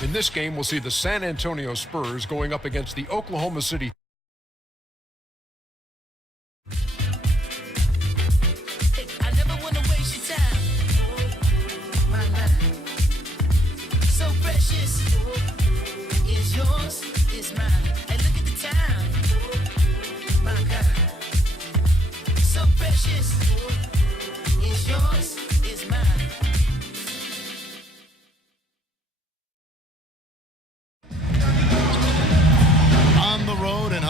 In this game, we'll see the San Antonio Spurs going up against the Oklahoma City. I never want to waste your time. My life, so precious. It's yours, it's mine. And look at the time. My God, so precious. It's yours, it's mine. On the road and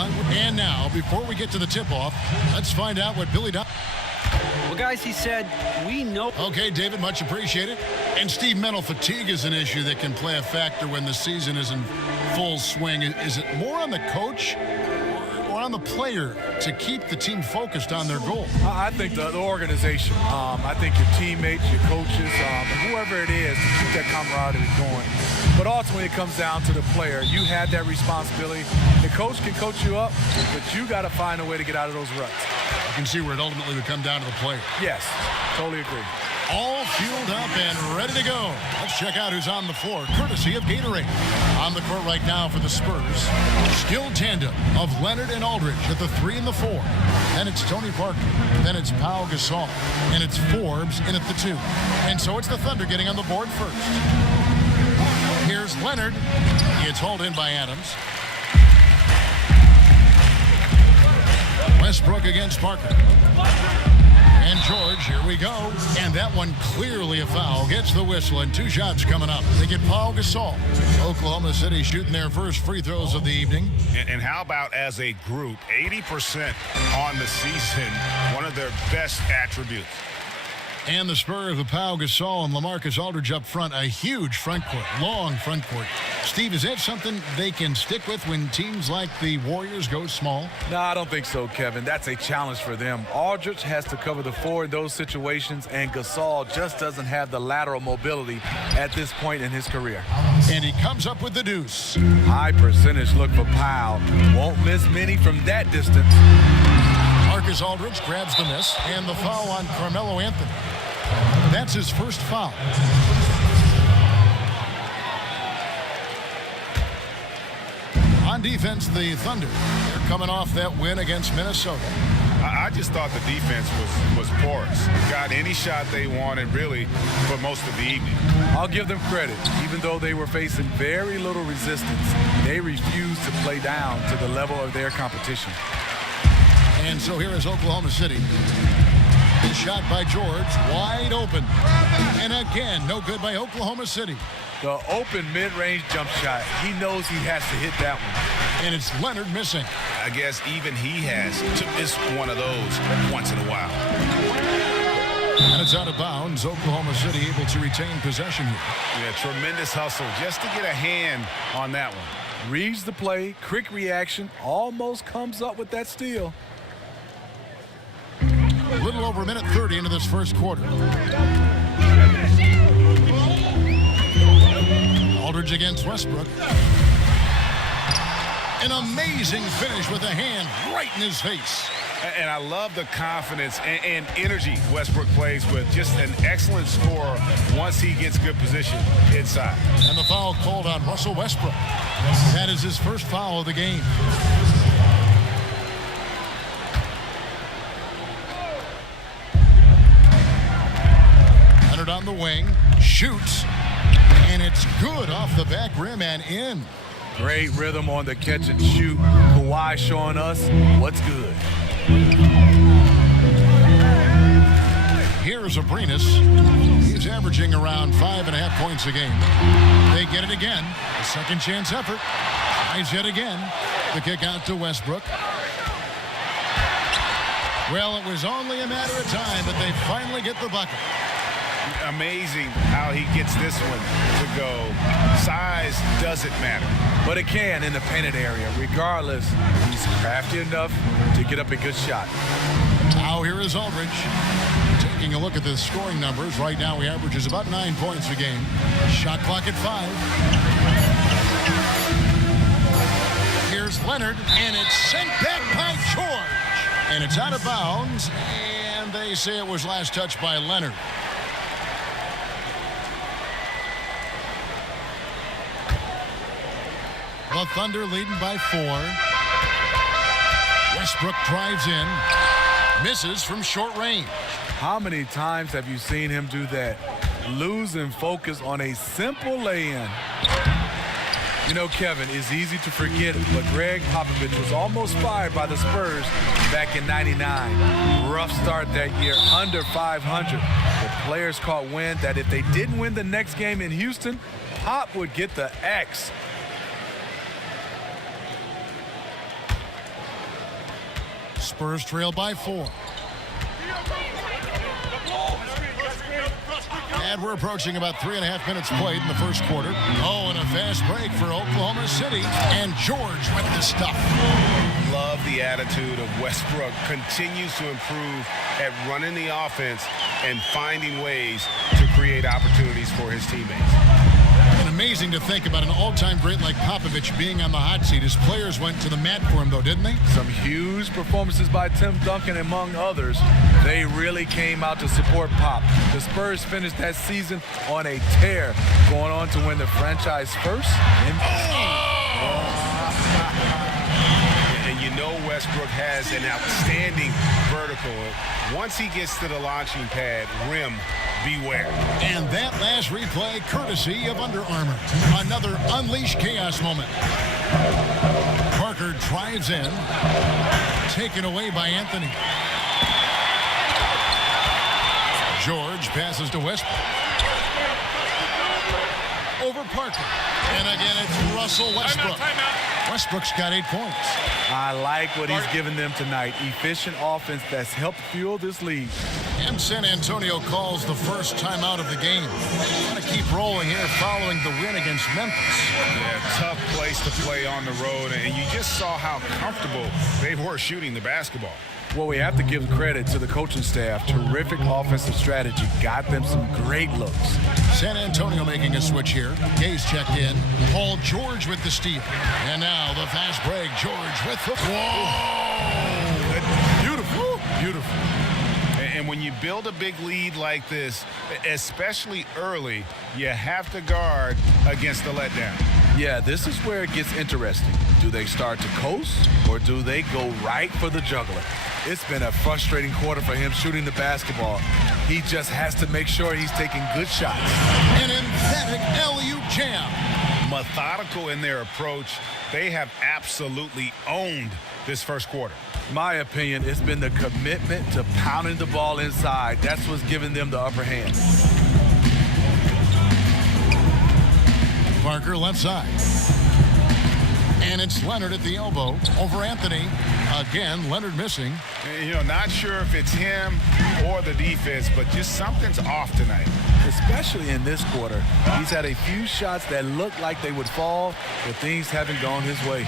now, before we get to the tip-off, let's find out what Billy Well, guys, he said, we know. Okay, David, much appreciated. And Steve, mental fatigue is an issue that can play a factor when the season is in full swing. Is it more on the coach or on the player to keep the team focused on their goal? I think the organization. I think your teammates, your coaches, whoever it is, to keep that camaraderie going. But ultimately, it comes down to the player. You have that responsibility. The coach can coach you up, but you got to find a way to get out of those ruts. You can see where it ultimately would come down to the player. Yes, totally agree. All fueled up and ready to go. Let's check out who's on the floor, courtesy of Gatorade. On the court right now for the Spurs, skilled tandem of Leonard and Aldridge at the 3 and the 4. Then it's Tony Parker. Then it's Pau Gasol. And it's Forbes in at the 2. And so it's the Thunder getting on the board first. Here's Leonard. It's hauled in by Adams. Westbrook against Parker. And George, here we go. And that one clearly a foul. Gets the whistle, and 2 shots coming up. They get Pau Gasol. Oklahoma City shooting their first free throws of the evening. And how about as a group, 80% on the season, one of their best attributes. And the Spurs with Pau Gasol and LaMarcus Aldridge up front. A huge front court, long front court. Steve, is that something they can stick with when teams like the Warriors go small? No, I don't think so, Kevin. That's a challenge for them. Aldridge has to cover the 4 in those situations, and Gasol just doesn't have the lateral mobility at this point in his career. And he comes up with the deuce. High percentage look for Pau. Won't miss many from that distance. Marcus Aldridge grabs the miss, and the foul on Carmelo Anthony. That's his first foul. On defense, the Thunder. They're coming off that win against Minnesota. I just thought the defense was porous. Got any shot they wanted, really, for most of the evening. I'll give them credit. Even though they were facing very little resistance, they refused to play down to the level of their competition. And so here is Oklahoma City. The shot by George, wide open. And again, no good by Oklahoma City. The open mid-range jump shot. He knows he has to hit that one. And it's Leonard missing. I guess even he has to miss one of those once in a while. And it's out of bounds. Oklahoma City able to retain possession here. Yeah, tremendous hustle just to get a hand on that one. Reads the play, quick reaction, almost comes up with that steal. A little over a minute 30 into this first quarter. Aldridge against Westbrook. An amazing finish with a hand right in his face. And I love the confidence and energy Westbrook plays with. Just an excellent scorer once he gets good position inside. And the foul called on Russell Westbrook. That is his first foul of the game. On the wing, shoots, and it's good off the back rim and in. Great rhythm on the catch and shoot. Kawhi showing us what's good. Here's Abrinas. He's averaging around 5.5 points a game. They get it again. A second chance effort. Tries yet again. The kick out to Westbrook. Well, it was only a matter of time, but they finally get the bucket. Amazing how he gets this one to go. Size doesn't matter. But it can in the painted area. Regardless, he's crafty enough to get up a good shot. Now here is Aldridge. Taking a look at the scoring numbers. Right now he averages about 9 points a game. Shot clock at 5. Here's Leonard, and it's sent back by George. And it's out of bounds, and they say it was last touched by Leonard. The Thunder leading by 4. Westbrook drives in. Misses from short range. How many times have you seen him do that? Losing focus on a simple lay-in. You know, Kevin, it's easy to forget, but Greg Popovich was almost fired by the Spurs back in '99. Rough start that year, under 500. The players caught wind that if they didn't win the next game in Houston, Pop would get the X. Spurs trail by 4. And we're approaching about 3.5 minutes played in the first quarter. Oh, and a fast break for Oklahoma City. And George with the stuff. Love the attitude of Westbrook. Continues to improve at running the offense and finding ways to create opportunities for his teammates. And amazing to think about an all-time great like Popovich being on the hot seat. His players went to the mat for him, though, didn't they? Some huge performances by Tim Duncan, among others. They really came out to support Pop. The Spurs finished that season on a tear, going on to win the franchise first. And you know Westbrook has an outstanding vertical. Once he gets to the launching pad, rim, beware. And that last replay, courtesy of Under Armour. Another Unleash Chaos moment. Parker drives in. Taken away by Anthony. George passes to Westbrook. Over Parker. And again, it's Russell Westbrook. Westbrook's got 8 points. I like what he's given them tonight. Efficient offense that's helped fuel this lead. And San Antonio calls the first timeout of the game. Going to keep rolling here following the win against Memphis. Yeah, tough place to play on the road, and you just saw how comfortable they were shooting the basketball. Well, we have to give credit to the coaching staff. Terrific offensive strategy. Got them some great looks. San Antonio making a switch here. Gaze checked in. Paul George with the steal. And now the fast break. George with the... Whoa! Beautiful. Beautiful. And when you build a big lead like this, especially early, you have to guard against the letdown. Yeah, this is where it gets interesting. Do they start to coast, or do they go right for the juggler? It's been a frustrating quarter for him shooting the basketball. He just has to make sure he's taking good shots. An emphatic LU jam. Methodical in their approach. They have absolutely owned this first quarter. My opinion, it's been the commitment to pounding the ball inside. That's what's giving them the upper hand. Parker left side. And it's Leonard at the elbow over Anthony. Again, Leonard missing. You know, not sure if it's him or the defense, but just something's off tonight. Especially in this quarter. He's had a few shots that looked like they would fall, but things haven't gone his way.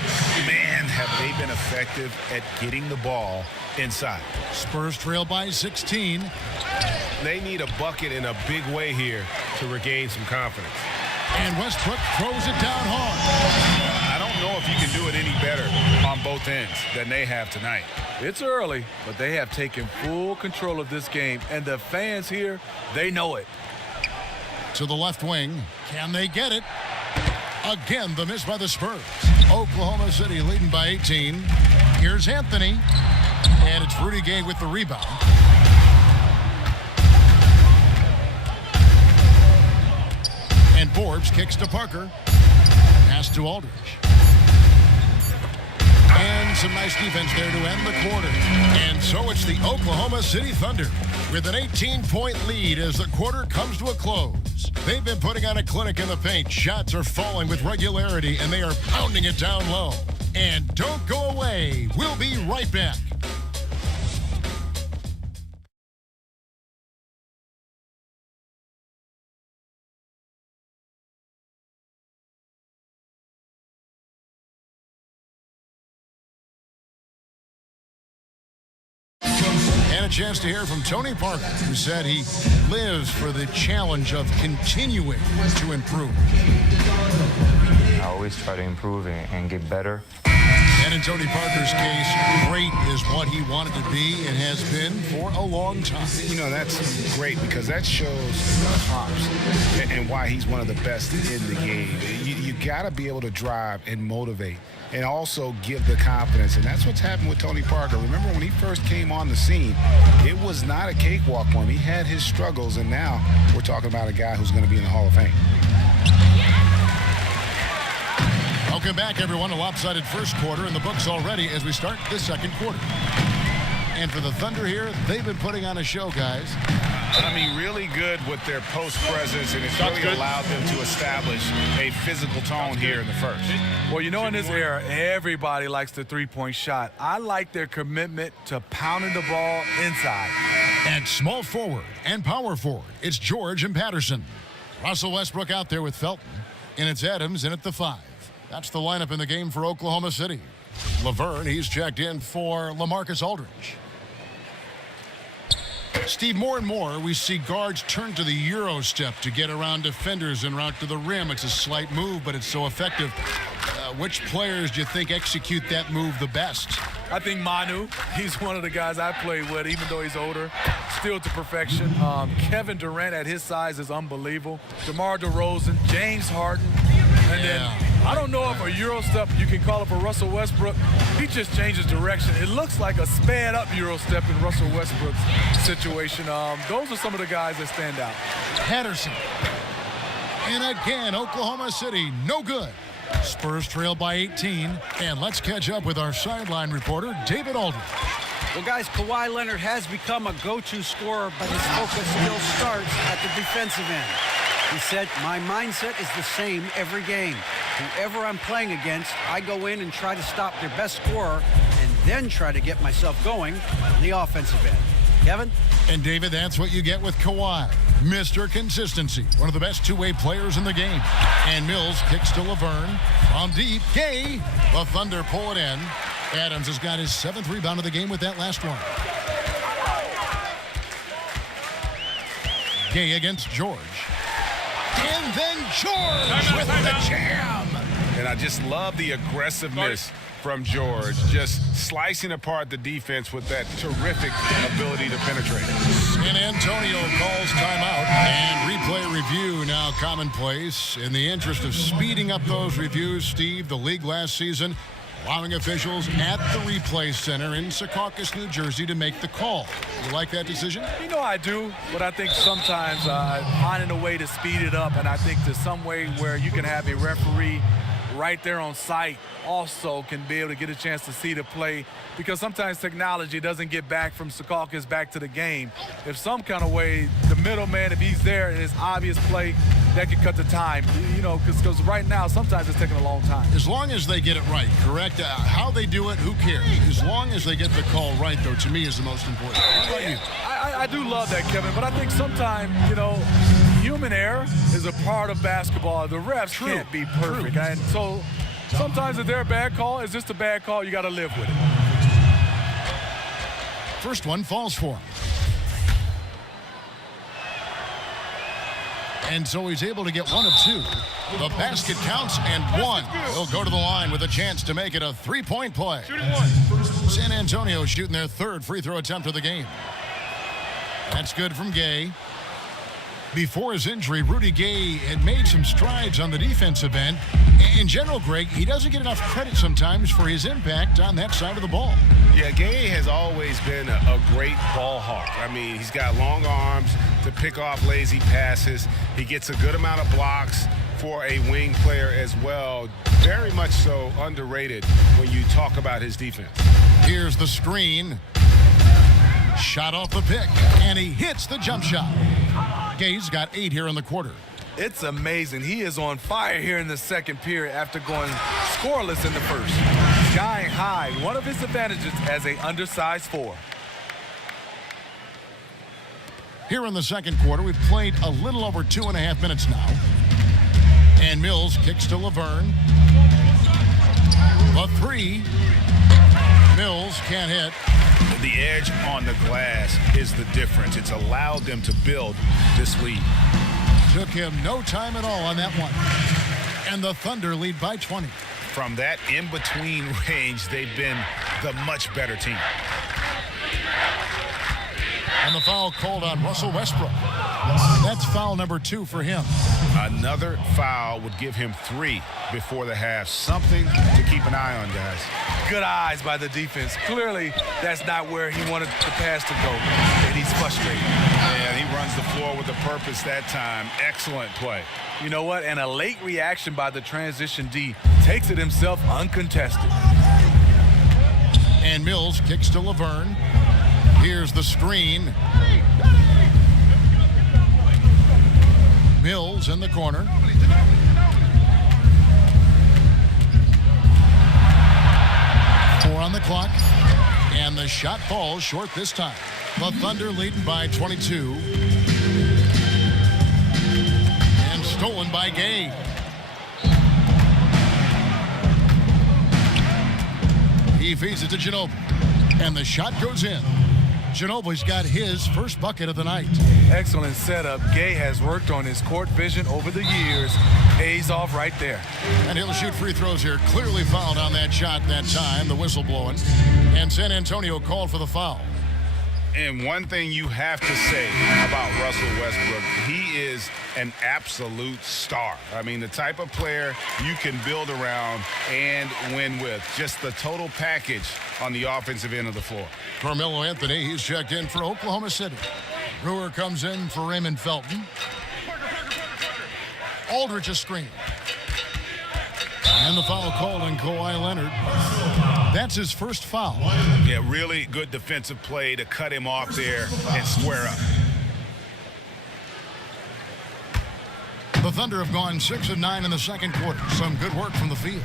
Man, have they been effective at getting the ball inside. Spurs trail by 16. They need a bucket in a big way here to regain some confidence. And Westbrook throws it down hard. I don't know if you can do it any better on both ends than they have tonight. It's early, but they have taken full control of this game, and the fans here, they know it. To the left wing. Can they get it? Again, the miss by the Spurs. Oklahoma City leading by 18. Here's Anthony. And it's Rudy Gay with the rebound. And Forbes kicks to Parker. Pass to Aldridge. And some nice defense there to end the quarter. And so it's the Oklahoma City Thunder with an 18-point lead as the quarter comes to a close. They've been putting on a clinic in the paint. Shots are falling with regularity, and they are pounding it down low. And don't go away. We'll be right back. And a chance to hear from Tony Parker, who said he lives for the challenge of continuing to improve. I always try to improve and get better. And in Tony Parker's case, great is what he wanted to be and has been for a long time. You know, that's great because that shows hops and why he's one of the best in the game. You got to be able to drive and motivate and also give the confidence. And that's what's happened with Tony Parker. Remember when he first came on the scene, it was not a cakewalk for him. He had his struggles, and now we're talking about a guy who's going to be in the Hall of Fame. Welcome back, everyone. A lopsided first quarter in the books already as we start the second quarter. And for the Thunder here, they've been putting on a show, guys. I mean, really good with their post presence, and it's really allowed them to establish a physical tone here in the first. Well, you know, in this era, everybody likes the three-point shot. I like their commitment to pounding the ball inside. At small forward and power forward, it's George and Patterson. Russell Westbrook out there with Felton, and it's Adams in at the 5. That's the lineup in the game for Oklahoma City. Laverne, he's checked in for LaMarcus Aldridge. Steve, more and more we see guards turn to the Euro step to get around defenders en route to the rim. It's a slight move, but it's so effective. Which players do you think execute that move the best? I think Manu, he's one of the guys I play with, even though he's older, still to perfection. Kevin Durant at his size is unbelievable. DeMar DeRozan, James Harden, and then I don't know if a Euro step you can call it for Russell Westbrook. He just changes direction. It looks like a sped up Euro step in Russell Westbrook's situation. Those are some of the guys that stand out. Patterson. And again, Oklahoma City, no good. Spurs trail by 18. And let's catch up with our sideline reporter, David Aldridge. Well, guys, Kawhi Leonard has become a go-to scorer, but his focus still starts at the defensive end. He said, my mindset is the same every game. Whoever I'm playing against, I go in and try to stop their best scorer and then try to get myself going on the offensive end. Kevin? And David, that's what you get with Kawhi. Mr. Consistency, one of the best two-way players in the game. And Mills kicks to Laverne. From deep, Gay. The Thunder pull it in. Adams has got his 7th rebound of the game with that last one. Gay against George. And then George with the jam. And I just love the aggressiveness from George, just slicing apart the defense with that terrific ability to penetrate. San Antonio calls timeout, and replay review now commonplace. In the interest of speeding up those reviews, Steve, the league last season allowing officials at the replay center in Secaucus, New Jersey to make the call. You like that decision? You know I do, but I think sometimes finding a way to speed it up, and I think there's some way where you can have a referee right there on site also can be able to get a chance to see the play, because sometimes technology doesn't get back from Secaucus back to the game. If some kind of way, the middleman, if he's there and it's obvious play, that can cut the time, you know, because right now sometimes it's taking a long time. As long as they get it right, correct? How they do it, who cares? As long as they get the call right, though, to me is the most important. How about you? I do love that, Kevin, but I think sometimes, you know, human error is a part of basketball. The refs can't be perfect. And so sometimes if they're a bad call, it's just a bad call. You got to live with it. First one falls for him. And so he's able to get 1 of 2. The basket counts, and 1. He'll go to the line with a chance to make it a 3-point play. San Antonio shooting their 3rd free throw attempt of the game. That's good from Gay. Before his injury, Rudy Gay had made some strides on the defensive end. In general, Greg, he doesn't get enough credit sometimes for his impact on that side of the ball. Yeah, Gay has always been a great ball hawk. I mean, he's got long arms to pick off lazy passes. He gets a good amount of blocks for a wing player as well. Very much so underrated when you talk about his defense. Here's the screen. Shot off the pick, and he hits the jump shot. Gay's got 8 here in the quarter. It's amazing. He is on fire here in the second period after going scoreless in the first. Skying high, one of his advantages as an undersized 4. Here in the second quarter, we've played a little over 2.5 minutes now. And Mills kicks to Laverne. The 3. Mills can't hit. The edge on the glass is the difference. It's allowed them to build this lead. Took him no time at all on that one. And the Thunder lead by 20. from that in-between range, they've been the much better team. And the foul called on Russell Westbrook. That's foul number 2 for him. Another foul would give him 3 before the half. Something to keep an eye on, guys. Good eyes by the defense. Clearly, that's not where he wanted the pass to go, and he's frustrated. And he runs the floor with a purpose that time. Excellent play. You know what? And a late reaction by the transition D takes it himself uncontested. And Mills kicks to Laverne. Here's the screen. Mills in the corner. Four on the clock. And the shot falls short this time. The Thunder leading by 22. And stolen by Gay. He feeds it to Ginobili. And the shot goes in. Ginobili's got his first bucket of the night. Excellent setup. Gay has worked on his court vision over the years. Pays off right there. And he'll shoot free throws here. Clearly fouled on that shot that time. The whistle blowing. And San Antonio called for the foul. And one thing you have to say about Russell Westbrook, he is an absolute star. I mean, the type of player you can build around and win with. Just the total package on the offensive end of the floor. Carmelo Anthony, he's checked in for Oklahoma City. Brewer comes in for Raymond Felton. Aldridge a screen. And the foul called on Kawhi Leonard. That's his first foul. Yeah, really good defensive play to cut him off there and square up. The Thunder have gone 6 of 9 in the second quarter. Some good work from the field.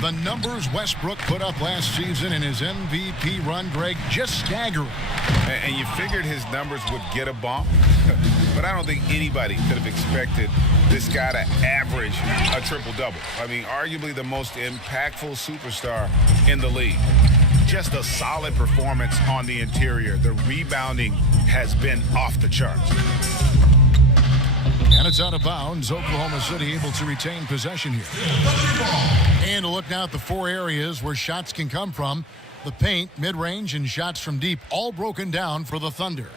The numbers Westbrook put up last season in his MVP run, Greg, just staggering. And you figured his numbers would get a bump, but I don't think anybody could have expected this guy to average a triple-double. I mean, arguably the most impactful superstar in the league. Just a solid performance on the interior. The rebounding has been off the charts. And it's out of bounds. Oklahoma City able to retain possession here. And a look now at the 4 areas where shots can come from. The paint, mid-range, and shots from deep, all broken down for the Thunder.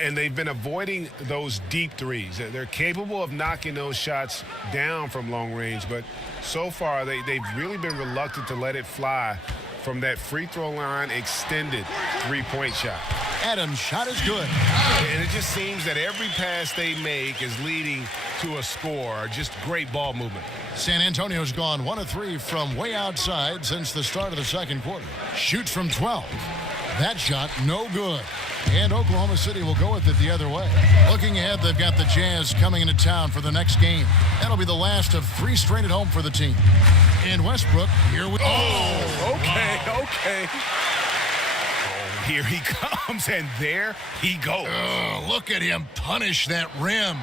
And they've been avoiding those deep threes. They're capable of knocking those shots down from long range, but so far they've really been reluctant to let it fly from that free throw line extended three-point shot. Adams' shot is good. And it just seems that every pass they make is leading to a score. Just great ball movement. San Antonio's gone 1 of 3 from way outside since the start of the second quarter. Shoots from 12. That shot, no good. And Oklahoma City will go with it the other way. Looking ahead, they've got the Jazz coming into town for the next game. That'll be the last of 3 straight at home for the team. And Westbrook, here we go. Oh, okay. Here he comes, and there he goes. Look at him punish that rim.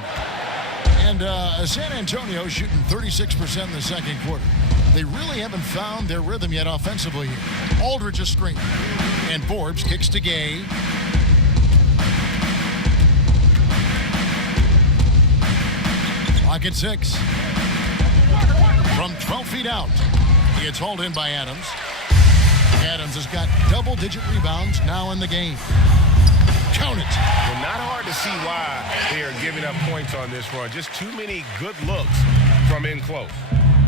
And San Antonio shooting 36% in the second quarter. They really haven't found their rhythm yet offensively here. Aldridge a screen. And Forbes kicks to Gay. Clock at 6. From 12 feet out. It's hauled in by Adams. Adams has got double-digit rebounds now in the game. Count it. Well, not hard to see why they are giving up points on this run. Just too many good looks from in close.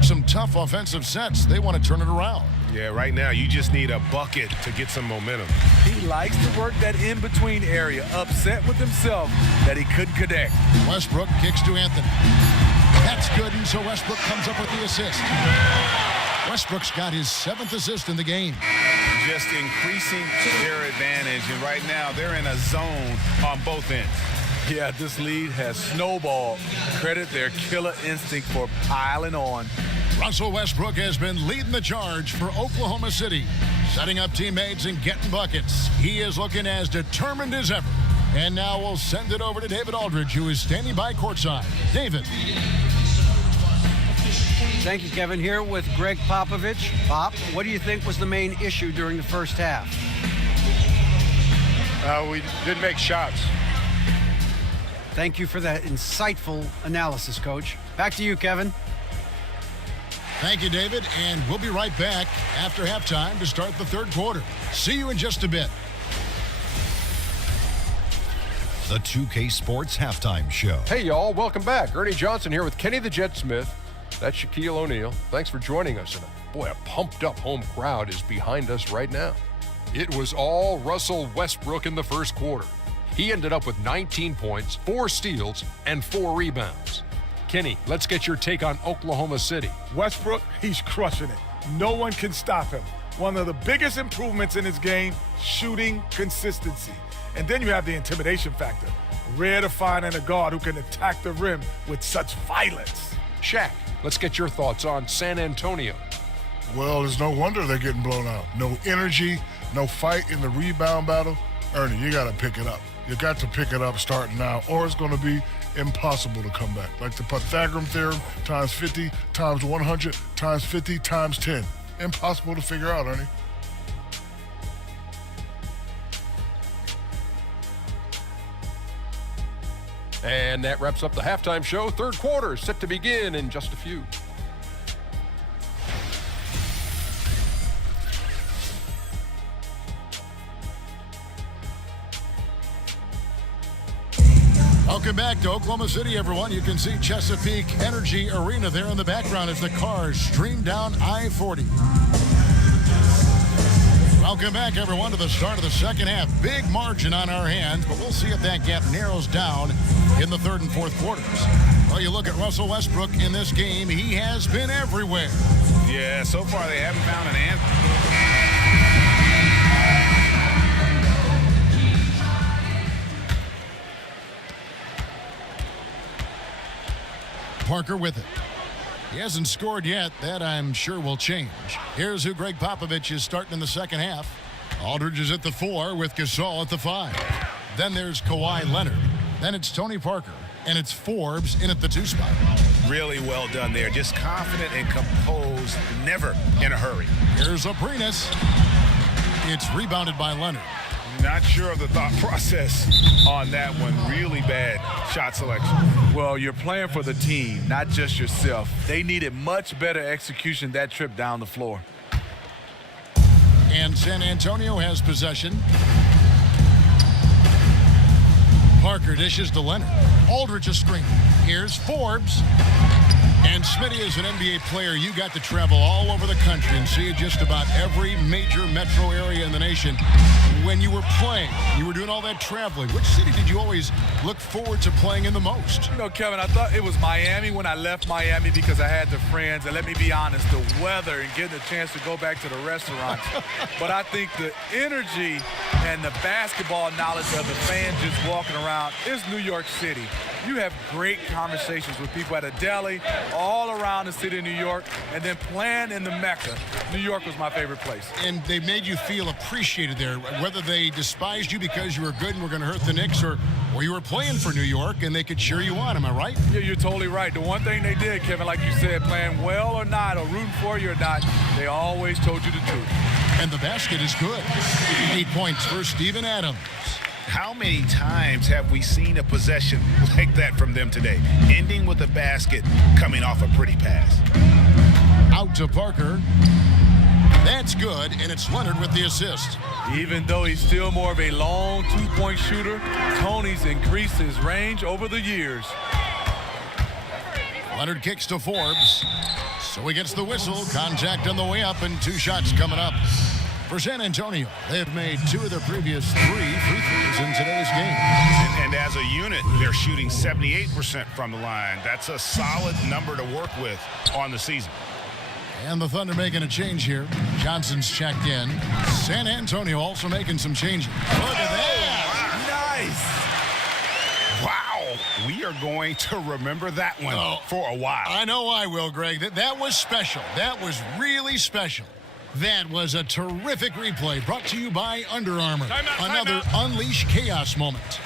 Some tough offensive sets. They want to turn it around. Yeah, right now you just need a bucket to get some momentum. He likes to work that in-between area, upset with himself that he couldn't connect. Westbrook kicks to Anthony. That's good, and so Westbrook comes up with the assist. Westbrook's got his 7th assist in the game. Just increasing their advantage, and right now they're in a zone on both ends. Yeah, this lead has snowballed. Credit their killer instinct for piling on. Russell Westbrook has been leading the charge for Oklahoma City, setting up teammates and getting buckets. He is looking as determined as ever. And now we'll send it over to David Aldridge, who is standing by courtside. David. Thank you, Kevin. Here with Greg Popovich. Pop, what do you think was the main issue during the first half? We didn't make shots. Thank you for that insightful analysis, Coach. Back to you, Kevin. Thank you, David, and we'll be right back after halftime to start the third quarter. See you in just a bit. The 2K Sports Halftime Show. Hey, y'all. Welcome back. Ernie Johnson here with Kenny the Jet Smith. That's Shaquille O'Neal. Thanks for joining us. And boy, a pumped-up home crowd is behind us right now. It was all Russell Westbrook in the first quarter. He ended up with 19 points, 4 steals, and 4 rebounds. Kenny, let's get your take on Oklahoma City. Westbrook, he's crushing it. No one can stop him. One of the biggest improvements in his game, shooting consistency. And then you have the intimidation factor. Rare to find in a guard who can attack the rim with such violence. Shaq, let's get your thoughts on San Antonio. Well, it's no wonder they're getting blown out. No energy, no fight in the rebound battle. Ernie, you got to pick it up. You got to pick it up starting now, or it's going to be impossible to come back. Like the Pythagorean theorem, times 50, times 100, times 50, times 10. Impossible to figure out, Ernie. And that wraps up the halftime show. Third quarter set to begin in just a few. Welcome back to Oklahoma City, everyone. You can see Chesapeake Energy Arena there in the background as the cars stream down I-40. Welcome back, everyone, to the start of the second half. Big margin on our hands, but we'll see if that gap narrows down in the third and fourth quarters. Well, you look at Russell Westbrook in this game. He has been everywhere. Yeah, so far they haven't found an answer. Parker with it. He hasn't scored yet. That, I'm sure, will change. Here's who Greg Popovich is starting in the second half. Aldridge is at the 4 with Gasol at the 5. Then there's Kawhi Leonard. Then it's Tony Parker. And it's Forbes in at the 2 spot. Really well done there. Just confident and composed, never in a hurry. Here's Aprinas. It's rebounded by Leonard. Not sure of the thought process on that one. Really bad shot selection. Well, you're playing for the team, not just yourself. They needed much better execution that trip down the floor. And San Antonio has possession. Parker dishes to Leonard. Aldridge a screen. Here's Forbes. And Smitty, as an NBA player, you got to travel all over the country and see just about every major metro area in the nation. When you were playing, you were doing all that traveling. Which city did you always look forward to playing in the most? You know, Kevin, I thought it was Miami when I left Miami because I had the friends. And let me be honest, the weather and getting a chance to go back to the restaurants. But I think the energy and the basketball knowledge of the fans just walking around is New York City. You have great conversations with people at a deli, all around the city of New York, and then playing in the Mecca. New York was my favorite place. And they made you feel appreciated there, whether they despised you because you were good and were going to hurt the Knicks, or you were playing for New York and they could cheer you on. Am I right? Yeah, you're totally right. The one thing they did, Kevin, like you said, playing well or not, or rooting for you or not, they always told you the truth. And the basket is good. 8 points for Steven Adams. How many times have we seen a possession like that from them today? Ending with a basket, coming off a pretty pass. Out to Parker. That's good, and it's Leonard with the assist. Even though he's still more of a long two-point shooter, Tony's increased his range over the years. Leonard kicks to Forbes. So he gets the whistle. Contact on the way up, and 2 shots coming up. For San Antonio, they have made 2 of their previous 3 free throws in today's game. And as a unit, they're shooting 78% from the line. That's a solid number to work with on the season. And the Thunder making a change here. Johnson's checked in. San Antonio also making some changes. Look at that. Nice. Wow. We are going to remember that one for a while. I know I will, Greg. That was special. That was really special. That was a terrific replay brought to you by Under Armour. Another Unleash Chaos moment.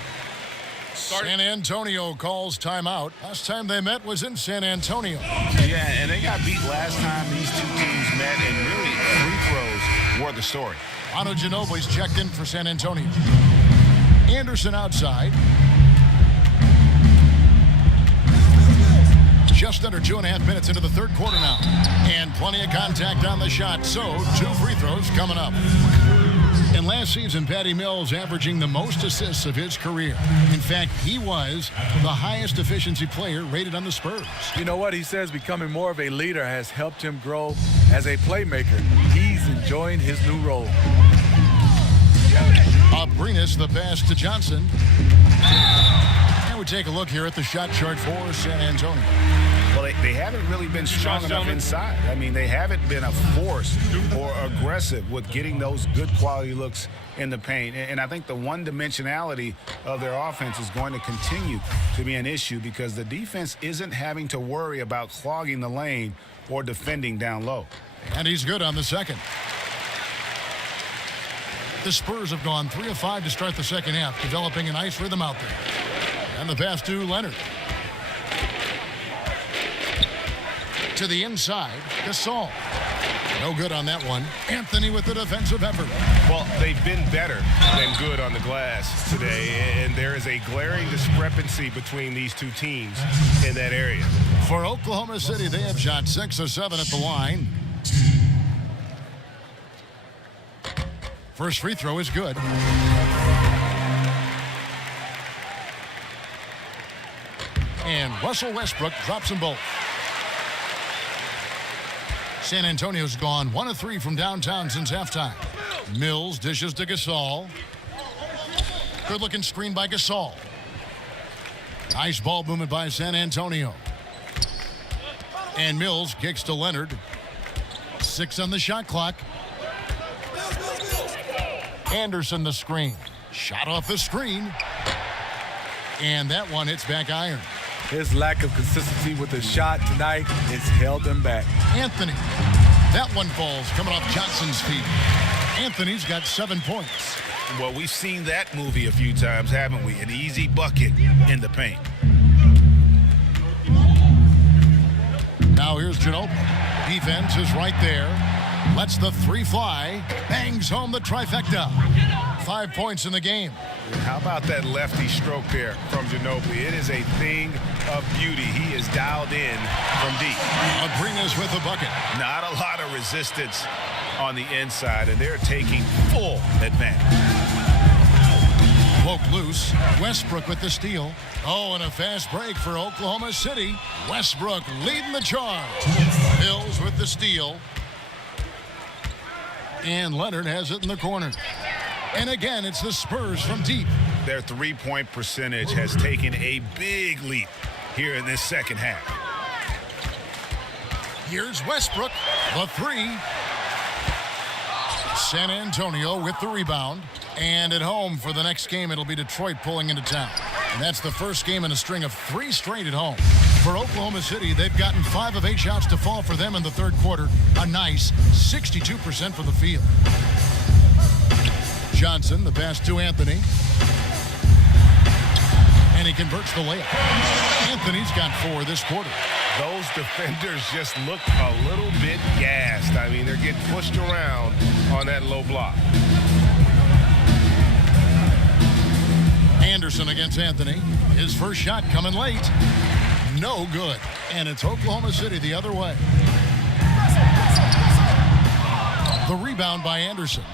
San Antonio calls timeout. Last time they met was in San Antonio. Yeah, and they got beat last time these 2 teams met, and really free throws were the story. Ano Ginobili's checked in for San Antonio. Anderson outside. Just under 2.5 minutes into the third quarter now. And plenty of contact on the shot, so 2 free throws coming up. And last season, Patty Mills averaging the most assists of his career. In fact, he was the highest efficiency player rated on the Spurs. You know what? He says becoming more of a leader has helped him grow as a playmaker. He's enjoying his new role. Abrinas the pass to Johnson. And we take a look here at the shot chart for San Antonio. Well, they haven't really been strong enough inside. I mean, they haven't been a force or aggressive with getting those good quality looks in the paint. And I think the one-dimensionality of their offense is going to continue to be an issue because the defense isn't having to worry about clogging the lane or defending down low. And he's good on the second. The Spurs have gone 3 of 5 to start the second half, developing a nice rhythm out there. And the pass to Leonard. To the inside, Gasol. No good on that one. Anthony with the defensive effort. Well, they've been better than good on the glass today, and there is a glaring discrepancy between these two teams in that area. For Oklahoma City, they have shot 6 of 7 at the line. First free throw is good. And Russell Westbrook drops them both. San Antonio's gone 1 of 3 from downtown since halftime. Mills dishes to Gasol. Good-looking screen by Gasol. Nice ball movement by San Antonio. And Mills kicks to Leonard. 6 on the shot clock. Anderson the screen. Shot off the screen. And that one hits back iron. His lack of consistency with the shot tonight has held him back. Anthony. That one falls coming off Johnson's feet. Anthony's got 7 points. Well, we've seen that movie a few times, haven't we? An easy bucket in the paint. Now here's Ginobili. Defense is right there. Lets the 3 fly. Bangs home the trifecta. 5 points in the game. How about that lefty stroke there from Ginobili? It is a thing of beauty. He is dialed in from deep. Abrinas with the bucket. Not a lot of resistance on the inside, and they're taking full advantage. Woke loose. Westbrook with the steal. Oh, and a fast break for Oklahoma City. Westbrook leading the charge. Mills with the steal. And Leonard has it in the corner. And again, it's the Spurs from deep. Their three-point percentage has taken a big leap here in this second half. Here's Westbrook, the 3. San Antonio with the rebound. And at home for the next game, it'll be Detroit pulling into town. And that's the first game in a string of 3 straight at home. For Oklahoma City, they've gotten 5 of 8 shots to fall for them in the third quarter. A nice 62% from the field. Johnson, the pass to Anthony. And he converts the layup. Anthony's got 4 this quarter. Those defenders just look a little bit gassed. I mean, they're getting pushed around on that low block. Anderson against Anthony. His first shot coming late. No good. And it's Oklahoma City the other way. The rebound by Anderson.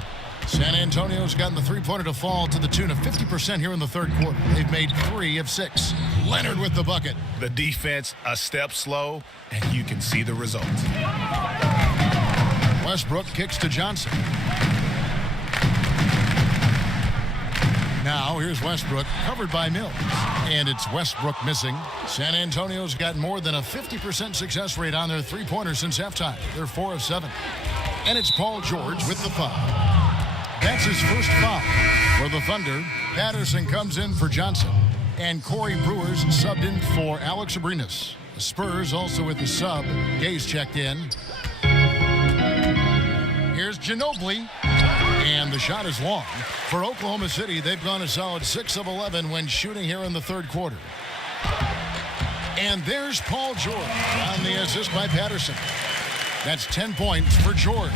San Antonio's gotten the three-pointer to fall to the tune of 50% here in the third quarter. They've made 3 of 6. Leonard with the bucket. The defense a step slow, and you can see the results. Westbrook kicks to Johnson. Now here's Westbrook, covered by Mills. And it's Westbrook missing. San Antonio's got more than a 50% success rate on their three-pointers since halftime. They're 4 of 7. And it's Paul George with the foul. That's his first foul. For the Thunder, Patterson comes in for Johnson. And Corey Brewer's subbed in for Alex Abrinas. The Spurs also with the sub. Gay's checked in. Here's Ginobili. And the shot is long. For Oklahoma City, they've gone a solid 6 of 11 when shooting here in the third quarter. And there's Paul George on the assist by Patterson. That's 10 points for George.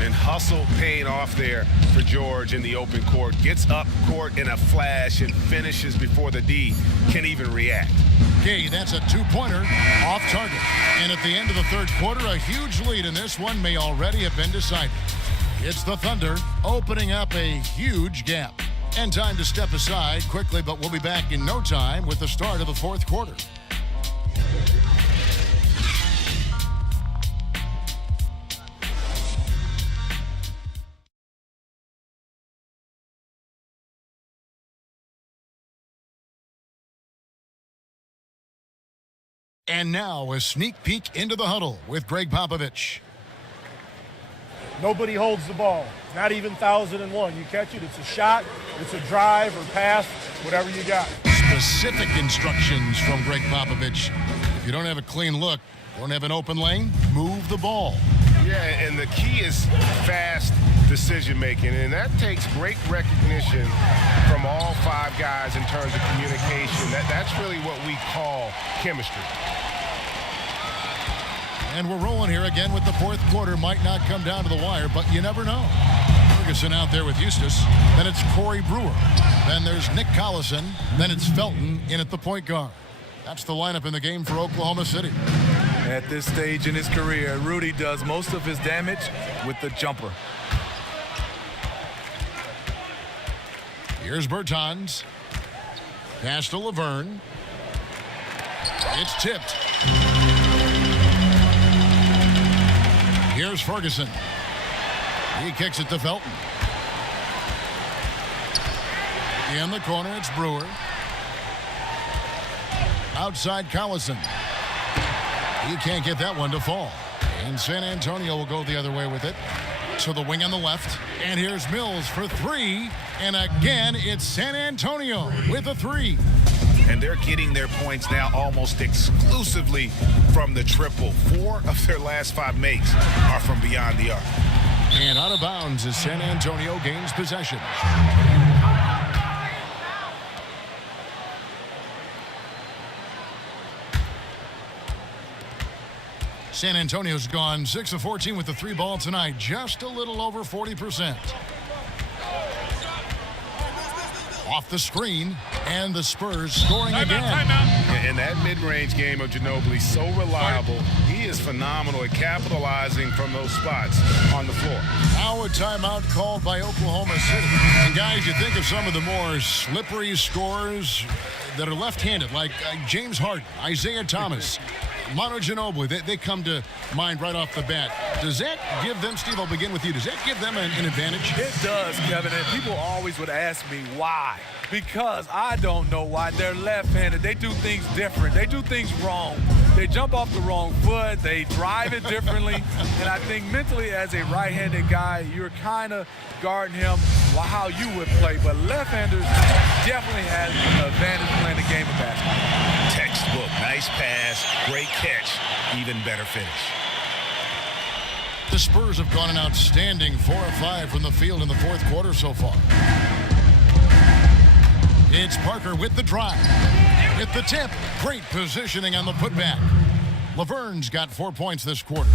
And hustle paying off there for George in the open court. Gets up court in a flash and finishes before the D can even react. Okay, that's a two-pointer off target. And at the end of the third quarter, a huge lead in this one may already have been decided. It's the Thunder opening up a huge gap. And time to step aside quickly, but we'll be back in no time with the start of the fourth quarter. And now a sneak peek into the huddle with Greg Popovich. Nobody holds the ball, not even 1,001. You catch it, it's a shot, it's a drive or pass, whatever you got. Specific instructions from Greg Popovich. If you don't have a clean look, don't have an open lane, move the ball. Yeah, and the key is fast decision-making, and that takes great recognition from all five guys in terms of communication. That's really what we call chemistry. And we're rolling here again with the fourth quarter. Might not come down to the wire, but you never know. Ferguson out there with Eustace. Then it's Corey Brewer. Then there's Nick Collison. Then it's Felton in at the point guard. That's the lineup in the game for Oklahoma City. At this stage in his career, Rudy does most of his damage with the jumper. Here's Bertans. Pass to Laverne. It's tipped. Here's Ferguson. He kicks it to Felton. In the corner, it's Brewer. Outside Collison. He can't get that one to fall. And San Antonio will go the other way with it. To the wing on the left. And here's Mills for three. And again, it's San Antonio with a three. And they're getting their points now almost exclusively from the triple. 4 of their last 5 makes are from beyond the arc. And out of bounds as San Antonio gains possession. San Antonio's gone 6 of 14 with the 3 ball tonight. Just a little over 40%. Off the screen, and the Spurs scoring again. And that mid-range game of Ginobili, so reliable. He is phenomenal at capitalizing from those spots on the floor. Now a timeout called by Oklahoma City. And guys, you think of some of the more slippery scorers that are left-handed, like James Harden, Isaiah Thomas, Manu Ginobili. They come to mind right off the bat. Does that give them, Steve, I'll begin with you, does that give them an advantage? It does, Kevin, and people always would ask me why. Because I don't know why. They're left-handed. They do things different. They do things wrong. They jump off the wrong foot. They drive it differently. And I think mentally as a right-handed guy, you're kind of guarding him how you would play. But left-handers definitely have an advantage playing the game of basketball. Textbook. Nice pass. Great catch. Even better finish. The Spurs have gone an outstanding 4 of 5 from the field in the fourth quarter so far. It's Parker with the drive. With the tip. Great positioning on the putback. Laverne's got 4 points this quarter.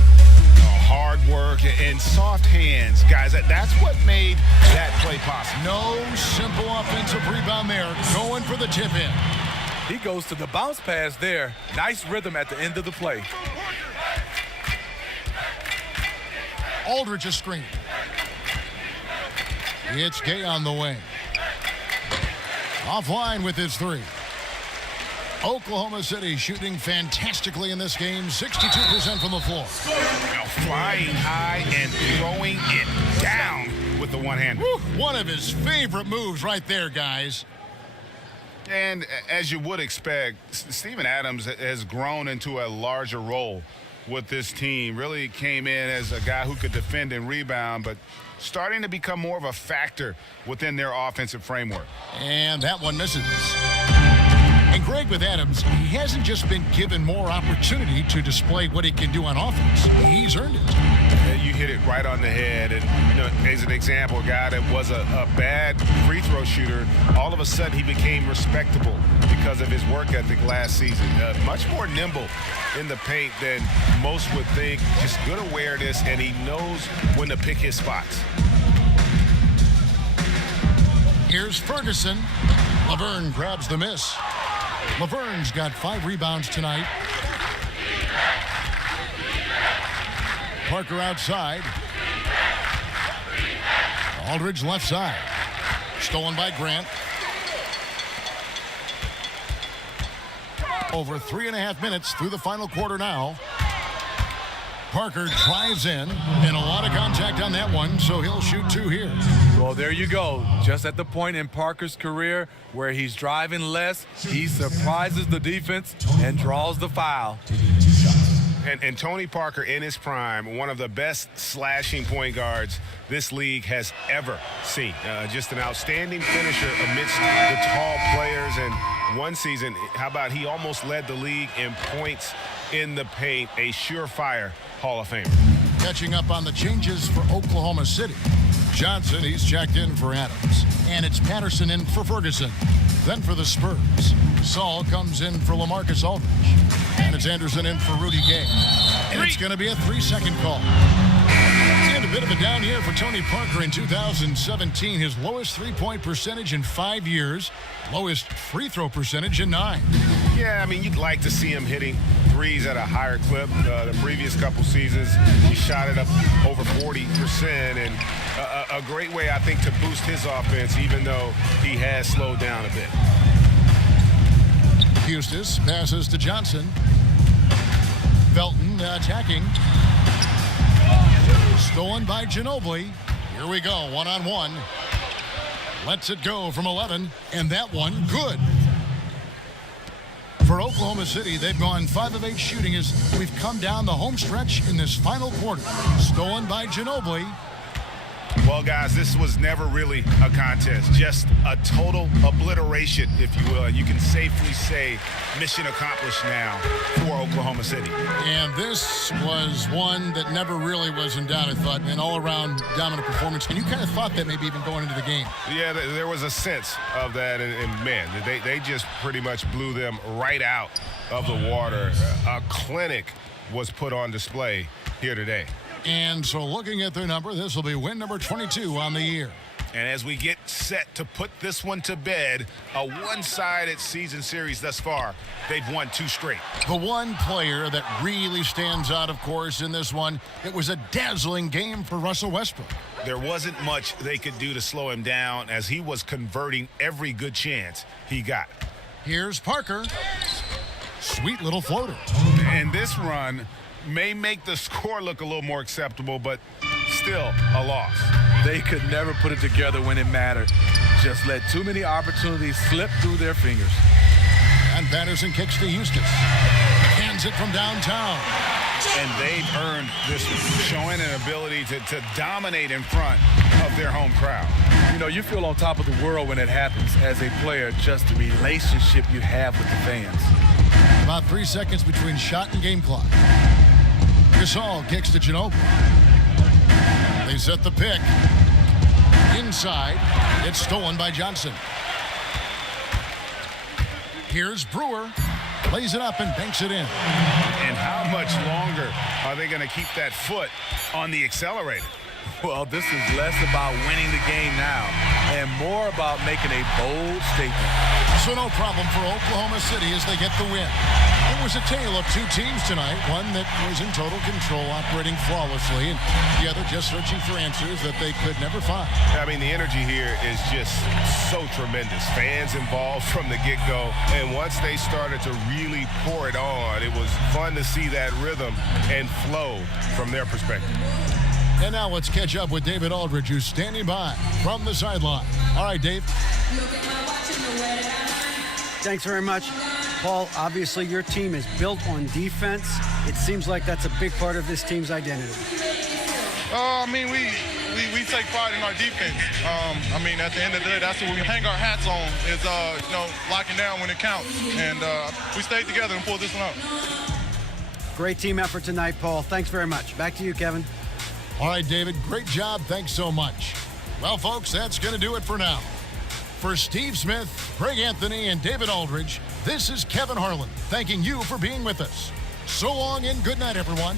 Hard work and soft hands. Guys, that's what made that play possible. No simple offensive rebound there. Going for the tip in. He goes to the bounce pass there. Nice rhythm at the end of the play. Aldridge a screen. It's Gay on the wing. Offline with his 3. Oklahoma City shooting fantastically in this game. 62% from the floor. Now flying high and throwing it down with the one hand. One of his favorite moves right there, guys. And as you would expect, Steven Adams has grown into a larger role with this team. Really came in as a guy who could defend and rebound, but starting to become more of a factor within their offensive framework. And that one misses. And Greg, with Adams, he hasn't just been given more opportunity to display what he can do on offense. He's earned it. You hit it right on the head. And, as an example, a guy that was a bad free throw shooter, all of a sudden he became respectable because of his work ethic last season. Much more nimble in the paint than most would think. Just good awareness, and he knows when to pick his spots. Here's Ferguson. Laverne grabs the miss. Laverne's got 5 rebounds tonight. Parker outside. Aldridge left side. Stolen by Grant. Over 3.5 minutes through the final quarter now. Parker drives in, and a lot of contact on that one, so he'll shoot 2 here. Well, there you go. Just at the point in Parker's career where he's driving less, he surprises the defense and draws the foul. And Tony Parker, in his prime, one of the best slashing point guards this league has ever seen. Just an outstanding finisher amidst the tall players. And one season, how about he almost led the league in points in the paint, a surefire Hall of Famer. Catching up on the changes for Oklahoma City. Johnson, he's checked in for Adams. And it's Patterson in for Ferguson. Then for the Spurs, Saul comes in for LaMarcus Aldridge. And it's Anderson in for Rudy Gay. And it's going to be a 3-second call. And a bit of a down year for Tony Parker in 2017. His lowest three-point percentage in 5 years. Lowest free throw percentage in 9. Yeah, I mean, you'd like to see him hitting threes at a higher clip. The previous couple seasons, he shot it up over 40%. And a great way, I think, to boost his offense, even though he has slowed down a bit. Eustace passes to Johnson. Felton attacking. Stolen by Ginobili. Here we go, one-on-one. Lets it go from 11, and that one good. For Oklahoma City, they've gone 5 of 8 shooting as we've come down the home stretch in this final quarter. Stolen by Ginobili. Well, guys, this was never really a contest, just a total obliteration, if you will. You can safely say mission accomplished now for Oklahoma City. And this was one that never really was in doubt, I thought, an all-around dominant performance. And you kind of thought that maybe even going into the game. Yeah, there was a sense of that, and man, they just pretty much blew them right out of the water. A clinic was put on display here today. And so looking at their number, this will be win number 22 on the year. And as we get set to put this one to bed, a one-sided season series thus far, they've won 2 straight. The one player that really stands out, of course, in this one, it was a dazzling game for Russell Westbrook. There wasn't much they could do to slow him down as he was converting every good chance he got. Here's Parker. Sweet little floater. And this run may make the score look a little more acceptable, but still a loss. They could never put it together when it mattered. Just let too many opportunities slip through their fingers. And Patterson kicks to Eustace. Hands it from downtown. And they've earned this, showing an ability to dominate in front of their home crowd. You know, you feel on top of the world when it happens as a player, just the relationship you have with the fans. About 3 seconds between shot and game clock. Gasol kicks to Ginobili. They set the pick. Inside. It's stolen by Johnson. Here's Brewer. Lays it up and banks it in. And how much longer are they going to keep that foot on the accelerator? Well, this is less about winning the game now and more about making a bold statement. So no problem for Oklahoma City as they get the win. It was a tale of 2 teams tonight, one that was in total control, operating flawlessly, and the other just searching for answers that they could never find. I mean, the energy here is just so tremendous. Fans involved from the get-go, and once they started to really pour it on, it was fun to see that rhythm and flow from their perspective. And now let's catch up with David Aldridge, who's standing by from the sideline. All right, Dave. Thanks very much. Paul, obviously your team is built on defense. It seems like that's a big part of this team's identity. I mean, we take pride in our defense. I mean, at the end of the day, that's what we hang our hats on is, locking down when it counts. And we stayed together and pulled this one out. Great team effort tonight, Paul. Thanks very much. Back to you, Kevin. All right, David, great job. Thanks so much. Well, folks, that's going to do it for now. For Steve Smith, Craig Anthony, and David Aldridge, this is Kevin Harlan thanking you for being with us. So long and good night, everyone.